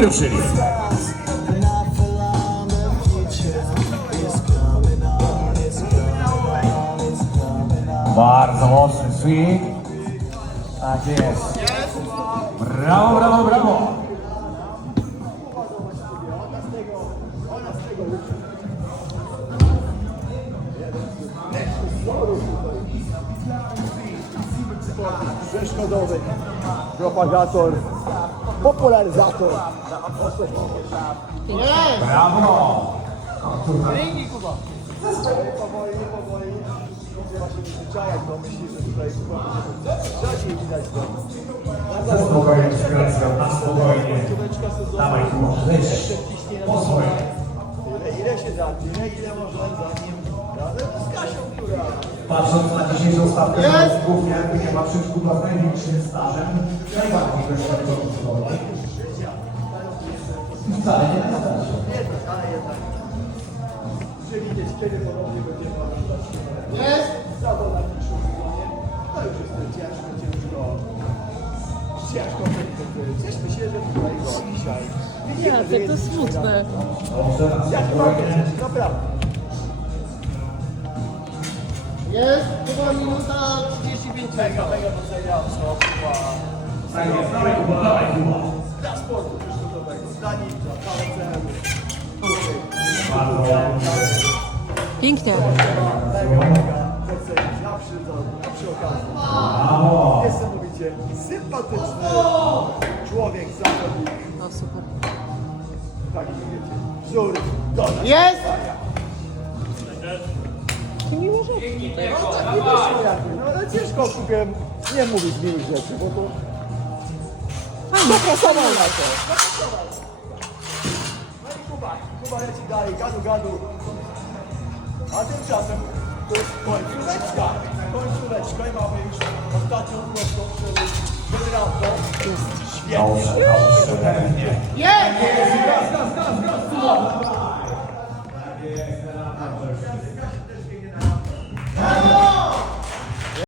pierwszy ring. Bardzo mocny swing. Tak jest. Brawo, brawo, brawo. Przeszkodowy, propagator, popularyzator. Brawo. Powoli, powoli, ludzie właśnie przyzwyczajać, bo myśli, że tutaj rzadziej widać to. Na spokojnie, na spokojnie. Dawaj, tu, leć. Po swoje. Ile, ile się da, ile, ile może zanim razem z Kasią, która... Patrząc na dzisiejszą stawkę zawodników, jakby nie patrzeć, Kuba z największym stażem, najbardziej doświadczony zawodnik. Wcale nie nadaje się. Nie, to ale jednak przewidzieć, kiedy ponownie będzie pamiętać. Jest! Za to na przyszłym sezonie. To już jest ciężko, ciężko. Ciężko. Cieszmy się, że tutaj go dzisiaj. Jakie to jest smutne. Jak mamy, naprawdę. Jest, chyba minuta 35 Mega, mega doceniam, co Tak jest, dawaj, Kuba, dawaj, Kuba. dla sportu przeszkodowego. Dla nich, dla. Pięknie. Mega, mega docenić. Ja przy, ja przy okazji. Niesamowicie sympatyczny człowiek, zawodnik. O, super. Taki wiecie, wzór do nas. Jest! No tak nie wyszło jakby, no ale ciężko kupię nie mówić miłych rzeczy, bo to zaprasował na to. No i Kuba, Kuba leci dalej, gadu, gadu. A tymczasem to jest końcóweczka, końcóweczka i mamy już ostatnią prostą przed generalną. Świetnie. Dobrze,